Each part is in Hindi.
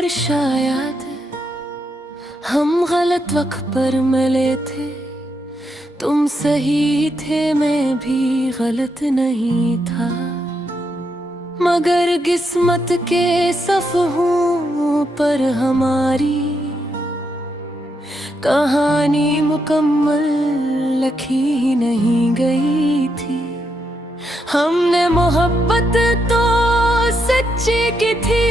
और शायद हम गलत वक्त पर मिले थे। तुम सही थे, मैं भी गलत नहीं था। मगर किस्मत के सफ़हों पर हमारी कहानी मुकम्मल लिखी ही नहीं गई थी। हमने मोहब्बत तो सच्ची की थी,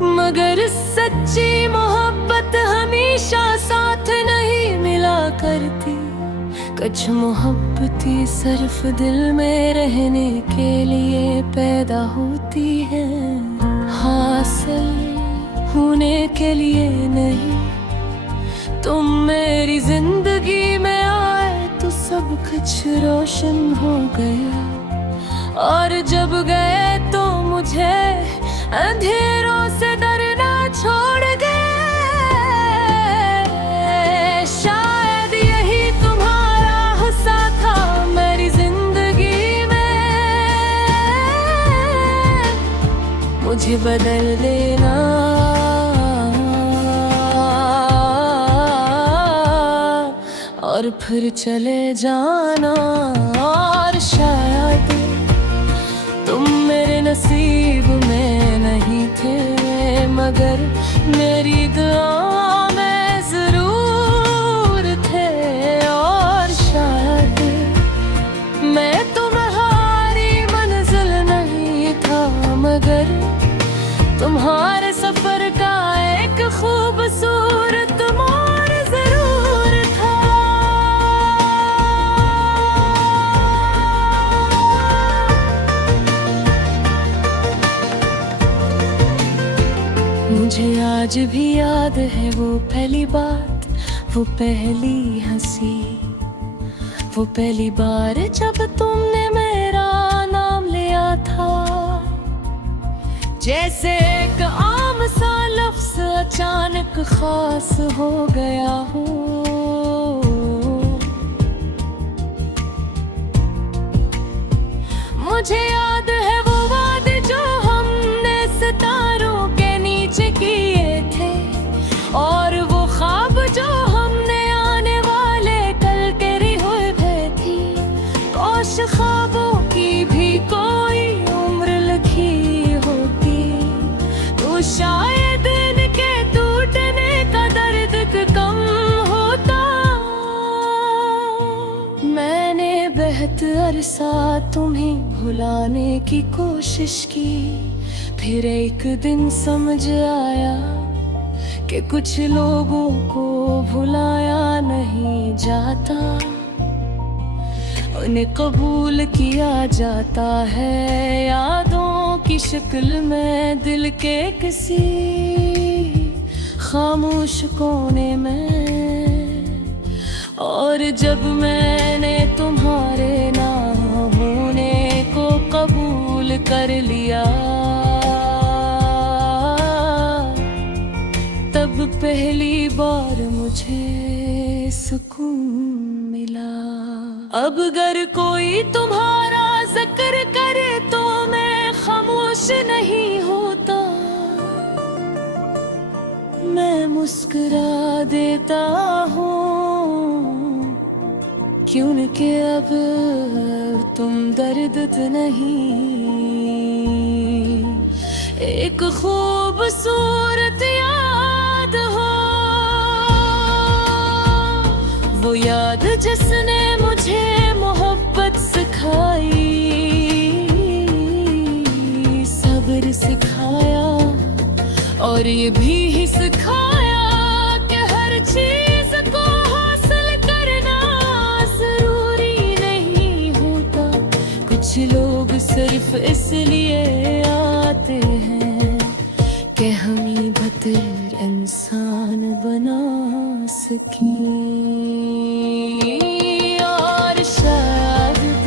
मगर सच्ची मोहब्बत हमेशा साथ नहीं मिला करती। कुछ मोहब्बतें सिर्फ दिल में रहने के लिए पैदा होती है, हासिल होने के लिए नहीं। तुम मेरी जिंदगी में आए तो सब कुछ रोशन हो गया, और जब गए तो मुझे अंधेरों से डरना छोड़ गए। शायद यही तुम्हारा हिस्सा था मेरी जिंदगी में, मुझे बदल देना और फिर चले जाना। और शायद तुम मेरे नसीब में नहीं थे, मगर मेरी दुआ में जरूर थे। और शायद मैं तुम्हारी मंजिल नहीं था, मगर तुम्हारे सफर का एक खूबसूरत मोड़ जरूर था। मुझे आज भी याद है वो पहली बात, वो पहली हंसी, वो पहली बार जब तुमने मेरा नाम लिया था। जैसे एक आम सा लफ्ज़ अचानक खास हो गया हो। मुझे याद है वो वादे जो हमने सितारों के नीचे किए थे, और वो ख्वाब जो हमने आने वाले कल के रिश्ते थी। काश ख्वाबों की भी कोई उम्र लिखी होती, तो शायद इनके टूटने का दर्द कम होता। मैंने बेहद अरसा तुम्हें भुलाने की कोशिश की, फिर एक दिन समझ आया कि कुछ लोगों को भुलाया नहीं जाता, उन्हें कबूल किया जाता है यादों की शक्ल में, दिल के किसी खामोश कोने में। और जब मैंने तुम्हारे ना होने को कबूल कर लिया, तब पहली बार मुझे सुकून मिला। अब अगर कोई तुम्हारा जिक्र करे तो मैं खामोश नहीं होता, मैं मुस्कुरा देता हूँ, क्योंकि अब तुम दर्द नहीं, एक खूबसूरत याद हो। वो याद जिसने मुझे मोहब्बत सिखाई, सब्र सिखाया, और ये भी सिखाया कि हर चीज को हासिल करना जरूरी नहीं होता। कुछ लोग सिर्फ इसलिए आते हैं कि हमें बेहतर इंसान बना सकें। और शायद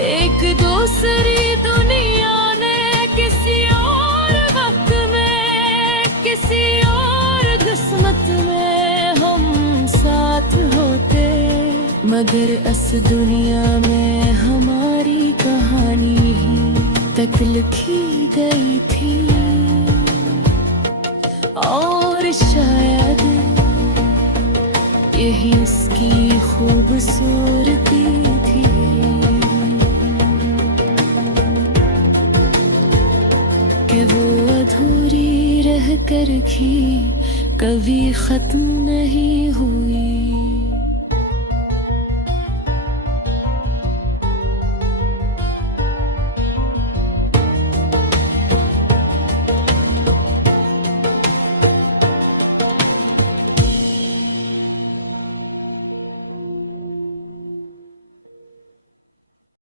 एक दूसरी दुनिया ने किसी और वक्त में, किसी और किस्मत में हम साथ होते, मगर इस दुनिया में हमारी कहानी तक लिखी गई थी। यही इसकी खूबसूरती थी। कि वो अधूरी रह कर भी कभी खत्म नहीं हुई।